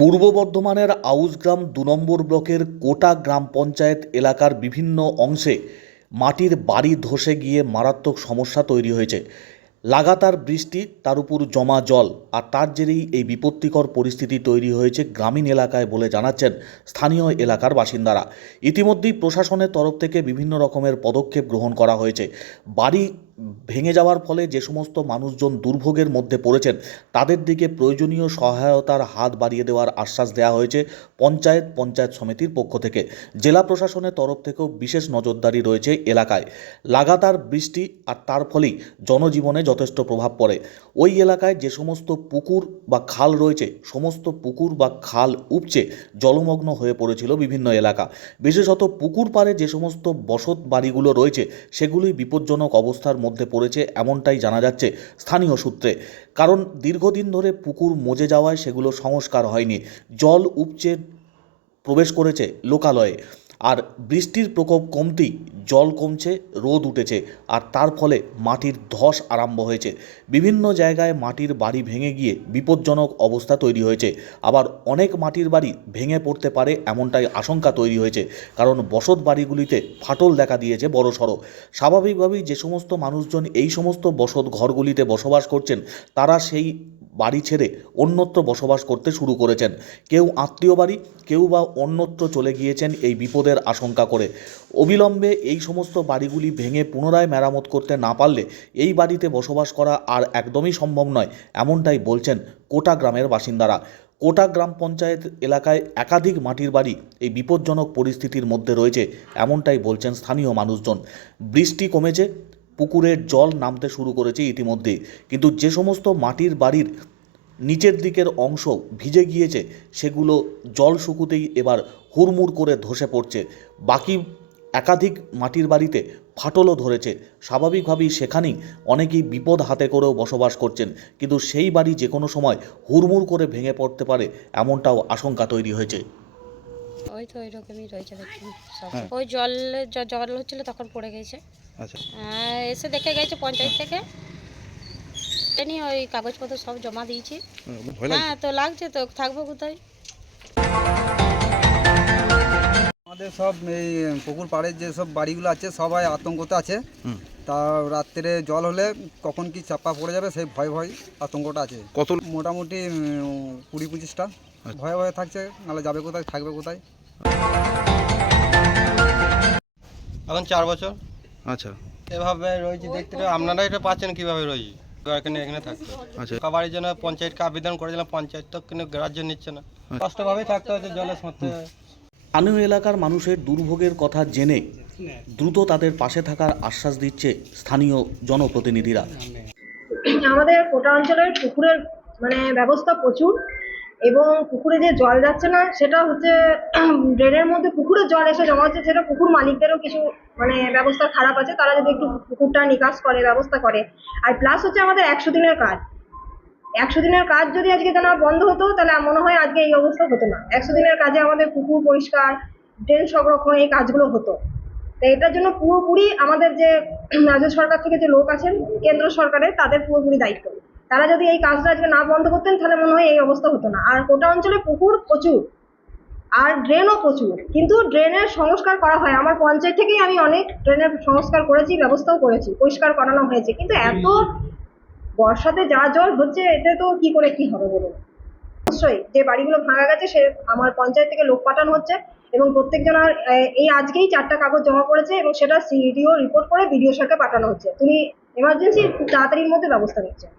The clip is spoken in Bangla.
পূর্ব বর্ধমানের আউসগ্রাম দু নম্বর ব্লকের কোটা গ্রাম পঞ্চায়েত এলাকার বিভিন্ন অংশে মাটির বাড়ি ধসে গিয়ে মারাত্মক সমস্যা তৈরি হয়েছে। লাগাতার বৃষ্টি, তার উপর জমা জল আর তার জেরেই এই বিপত্তিকর পরিস্থিতি তৈরি হয়েছে গ্রামীণ এলাকায় বলে জানাচ্ছেন স্থানীয় এলাকার বাসিন্দারা। ইতিমধ্যেই প্রশাসনের তরফ থেকে বিভিন্ন রকমের পদক্ষেপ গ্রহণ করা হয়েছে। বাড়ি ভেঙে যাওয়ার ফলে যে সমস্ত মানুষজন দুর্ভোগের মধ্যে পড়েছেন, তাদের দিকে প্রয়োজনীয় সহায়তার হাত বাড়িয়ে দেওয়ার আশ্বাস দেওয়া হয়েছে পঞ্চায়েত পঞ্চায়েত সমিতির পক্ষ থেকে। জেলা প্রশাসনের তরফ থেকেও বিশেষ নজরদারি রয়েছে এলাকায়। লাগাতার বৃষ্টি আর তার ফলেই জনজীবনে যথেষ্ট প্রভাব পড়ে। ওই এলাকায় যে সমস্ত পুকুর বা খাল রয়েছে, সমস্ত পুকুর বা খাল উপচে জলমগ্ন হয়ে পড়েছিল বিভিন্ন এলাকা। বিশেষত পুকুর পাড়ে যে সমস্ত বসত বাড়িগুলো রয়েছে, সেগুলোই বিপজ্জনক অবস্থার মধ্যে পড়েছে এমনটাই জানা যাচ্ছে স্থানীয় সূত্রে। কারণ দীর্ঘদিন ধরে পুকুর মজে যাওয়ায় সেগুলো সংস্কার হয়নি। জল উপচে প্রবেশ করেছে লোকালয়ে। আর বৃষ্টির প্রকোপ কমতেই জল কমছে, রোদ উঠেছে আর তার ফলে মাটির ধস আরম্ভ হয়েছে। বিভিন্ন জায়গায় মাটির বাড়ি ভেঙে গিয়ে বিপজ্জনক অবস্থা তৈরি হয়েছে। আবার অনেক মাটির বাড়ি ভেঙে পড়তে পারে এমনটাই আশঙ্কা তৈরি হয়েছে, কারণ বসত বাড়িগুলিতে ফাটল দেখা দিয়েছে বড় সড়ো। স্বাভাবিকভাবেই যে সমস্ত মানুষজন এই সমস্ত বসত ঘরগুলিতে বসবাস করছেন, তারা সেই বাড়ি ছেড়ে অন্যত্র বসবাস করতে শুরু করেছেন। কেউ আত্মীয় বাড়ি, কেউ বা অন্যত্র চলে গিয়েছেন এই বিপদের আশঙ্কা করে। অবিলম্বে এই সমস্ত বাড়িগুলি ভেঙে পুনরায় মেরামত করতে না পারলে এই বাড়িতে বসবাস করা আর একদমই সম্ভব নয়, এমনটাই বলছেন কোটা গ্রামের বাসিন্দারা। কোটা গ্রাম পঞ্চায়েত এলাকায় একাধিক মাটির বাড়ি এই বিপজ্জনক পরিস্থিতির মধ্যে রয়েছে, এমনটাই বলছেন স্থানীয় মানুষজন। বৃষ্টি কমেছে পুকুরের জল নামতে শুরু করেছে ইতিমধ্যে। কিন্তু যে সমস্ত মাটির বাড়ির নিচের দিকের অংশ ভিজে গিয়েছে সেগুলো জল শুকুতেই এবার হুড়মুড় করে ধসে পড়ছে। বাকি একাধিক মাটির বাড়িতে ফাটলও ধরেছে। স্বাভাবিকভাবেই সেখানেই অনেকেই বিপদ হাতে করেও বসবাস করছেন। কিন্তু সেই বাড়ি যে কোনো সময় হুড়মুড় করে ভেঙে পড়তে পারে এমনটাও আশঙ্কা তৈরি হয়েছে। ওই তো ওই রকমই রয়েছে হ্যাঁ। ওই জল জল হচ্ছিল তখন পড়ে গেছে। এসে দেখে গেছে পঞ্চায়েত থেকে। এনি ওই কাগজপত্র সব জমা দিয়েছি। হ্যাঁ তো লাগছে তো থাকব কোথায়? আমাদের সব এই পুকুর পাড়ের যে সব বাড়িগুলো আছে সবাই আতঙ্কতে আছে। তা রাত্রে জল হলে কখন কি চাপা পড়ে যাবে সেই ভয় ভয় আতঙ্কটা আছে। কত মোটামুটি কুড়ি পঁচিশটা। ভয়ে ভয়ে থাকছে নাহলে যাবে কোথায় থাকবে কোথায়? এখন চার বছর। আচ্ছা। এভাবে রয়েছে দেখতে আপনারা এটা পাচ্ছেন কীভাবে রয়েছে? এখানে এখানে থাকতে। আচ্ছা। জন্য পঞ্চায়েতকে আবেদন করেছিলাম পঞ্চায়েত তো কিন্তু গ্রাহ্য নিচ্ছে না। কষ্টভাবেই থাকতে হচ্ছে জলের সাথে স্থানীয় এলাকার মানুষের দুর্ভোগের কথা জেনে দ্রুত তাদের পাশে থাকার আশ্বাস দিচ্ছে স্থানীয় জনপ্রতিনিধিরা। আমাদের কোটা অঞ্চলের পুকুরের মানে ব্যবস্থা প্রচুর। এবং পুকুরে যে জল যাচ্ছে না, সেটা হচ্ছে ড্রেনের মধ্যে পুকুরের জল এসে জমা হচ্ছে, সেটা পুকুর মালিকদেরও কিছু মানে ব্যবস্থা খারাপ আছে। তারা যদি একটু পুকুরটা নিকাশ করে, ব্যবস্থা করে। আর প্লাস হচ্ছে আমাদের একশো দিনের কাজ। একশো দিনের কাজ যদি আজকে জানা বন্ধ হতো, তাহলে মনে হয় আজকে এই অবস্থা হতো না। একশো দিনের কাজে আমাদের পুকুর পরিষ্কার, ড্রেন সংরক্ষণ, এই কাজগুলো হতো। তো এটার জন্য পুরোপুরি আমাদের যে রাজ্য সরকার থেকে যে লোক আছেন, কেন্দ্র সরকারের, তাদের পুরোপুরি দায়িত্ব। তারা যদি এই কাজটা আজকে না বন্ধ করতেন তাহলে মনে হয় এই অবস্থা হতো না। আর কোটা অঞ্চলে পুকুর প্রচুর আর ড্রেনও প্রচুর। কিন্তু ড্রেনের সংস্কার করা হয়। আমার পঞ্চায়েত থেকেই আমি অনেক ড্রেনের সংস্কার করেছি ব্যবস্থাও করেছি পরিষ্কার করানো হয়েছে। কিন্তু এত বর্ষাতে যা জল হচ্ছে এতে তো কি করে কি হবে বলুন? অবশ্যই যে বাড়িগুলো ভাঙা গেছে সে আমার পঞ্চায়েত থেকে লোক পাঠানো হচ্ছে এবং প্রত্যেকজনের এই আজকেই চারটা কাগজ জমা পড়েছে এবং সেটা সিডিও রিপোর্ট করে বিডিও স্যারকে পাঠানো হচ্ছে। তিনি এমার্জেন্সি তাড়াতাড়ির মধ্যে ব্যবস্থা নিচ্ছেন